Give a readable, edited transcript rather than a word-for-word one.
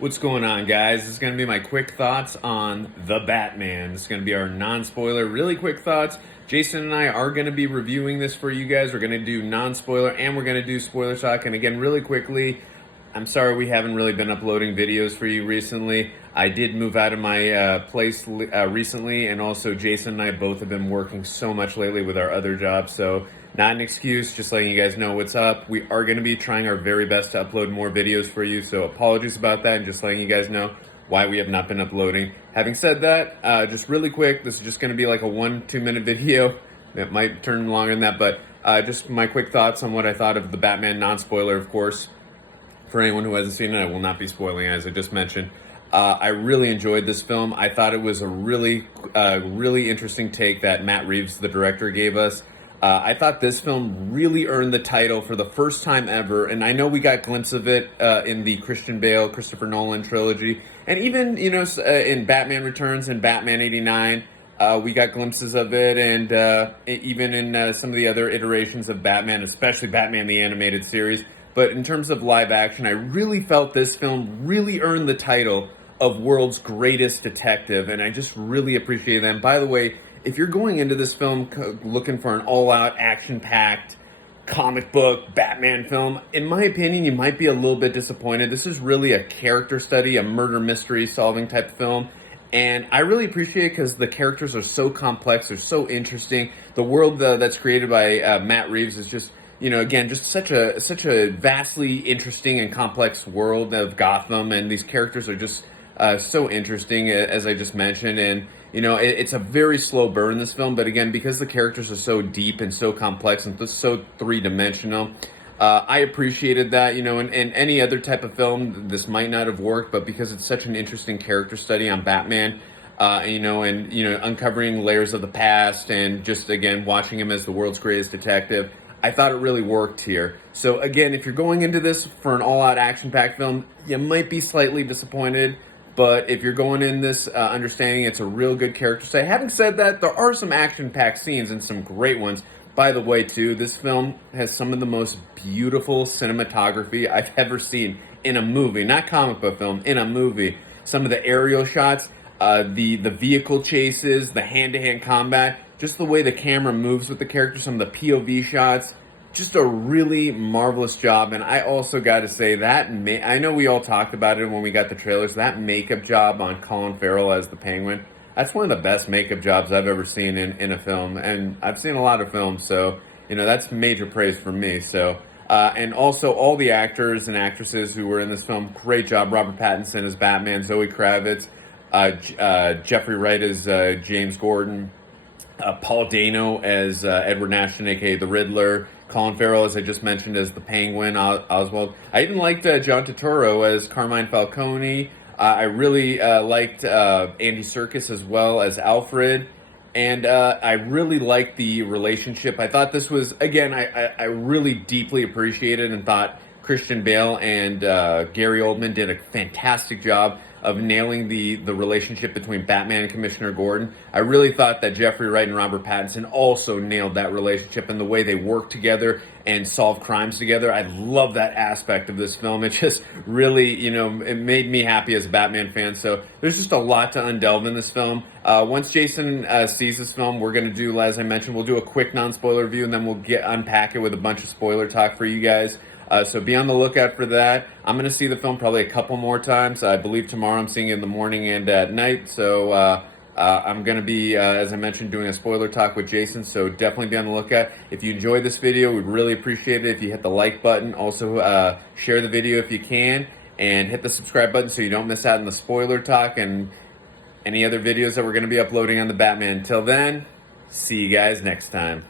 What's going on, guys? This is going to be my quick thoughts on The Batman. This is going to be our non-spoiler, really quick thoughts. Jason and I are going to be reviewing this for you guys. We're going to do non-spoiler and we're going to do spoiler talk. And again, really quickly, I'm sorry we haven't really been uploading videos for you recently. I did move out of my place recently, and also Jason and I both have been working so much lately with our other jobs, so not an excuse, just letting you guys know what's up. We are going to be trying our very best to upload more videos for you, so apologies about that, and just letting you guys know why we have not been uploading. Having said that, just really quick, this is just going to be like a 1-2 minute video. It might turn longer than that, but just my quick thoughts on what I thought of The Batman, non-spoiler, of course. For anyone who hasn't seen it, I will not be spoiling, as I just mentioned. I really enjoyed this film. I thought it was a really interesting take that Matt Reeves, the director, gave us. I thought this film really earned the title for the first time ever, and I know we got glimpses of it in the Christian Bale, Christopher Nolan trilogy, and even, in Batman Returns and Batman '89, we got glimpses of it, and even in some of the other iterations of Batman, especially Batman the Animated Series. But in terms of live action, I really felt this film really earned the title of world's greatest detective, and I just really appreciate that. And by the way, if you're going into this film looking for an all-out, action-packed comic book Batman film, in my opinion, you might be a little bit disappointed. This is really a character study, a murder mystery solving type of film. And I really appreciate it because the characters are so complex, they're so interesting. The world that's created by Matt Reeves is just, again, just such a vastly interesting and complex world of Gotham, and these characters are just so interesting, as I just mentioned. And it's a very slow burn, this film, but again, because the characters are so deep and so complex and so three-dimensional, I appreciated that. In any other type of film, this might not have worked, but because it's such an interesting character study on Batman, uncovering layers of the past, and just, again, watching him as the world's greatest detective, I thought it really worked here. So again, if you're going into this for an all-out action-packed film, you might be slightly disappointed. But if you're going in this understanding it's a real good character study. Having said that, there are some action-packed scenes and some great ones. By the way, too, this film has some of the most beautiful cinematography I've ever seen in a movie. Not comic book film, in a movie. Some of the aerial shots, the vehicle chases, the hand-to-hand combat, just the way the camera moves with the character, some of the POV shots, just a really marvelous job. And I also got to say that, I know we all talked about it when we got the trailers, that makeup job on Colin Farrell as the Penguin, that's one of the best makeup jobs I've ever seen in a film. And I've seen a lot of films, so, that's major praise for me. So, and also all the actors and actresses who were in this film, great job. Robert Pattinson as Batman, Zoe Kravitz, Jeffrey Wright as James Gordon, Paul Dano as Edward Nashton, aka the Riddler, Colin Farrell, as I just mentioned, as the Penguin, Oswald. I even liked John Turturro as Carmine Falcone. I really liked Andy Serkis as well as Alfred. And I really liked the relationship. I thought this was, again, I really deeply appreciated and thought Christian Bale and Gary Oldman did a fantastic job of nailing the relationship between Batman and Commissioner Gordon. I really thought that Jeffrey Wright and Robert Pattinson also nailed that relationship and the way they work together and solve crimes together. I love that aspect of this film. It just really, it made me happy as a Batman fan. So there's just a lot to undelve in this film. Once Jason sees this film, we're going to do, as I mentioned, we'll do a quick non-spoiler review, and then we'll unpack it with a bunch of spoiler talk for you guys. So be on the lookout for that. I'm going to see the film probably a couple more times. I believe tomorrow I'm seeing it in the morning and at night. So I'm going to be, as I mentioned, doing a spoiler talk with Jason. So definitely be on the lookout. If you enjoyed this video, we'd really appreciate it if you hit the like button. Also, share the video if you can. And hit the subscribe button so you don't miss out on the spoiler talk and any other videos that we're going to be uploading on the Batman. Until then, see you guys next time.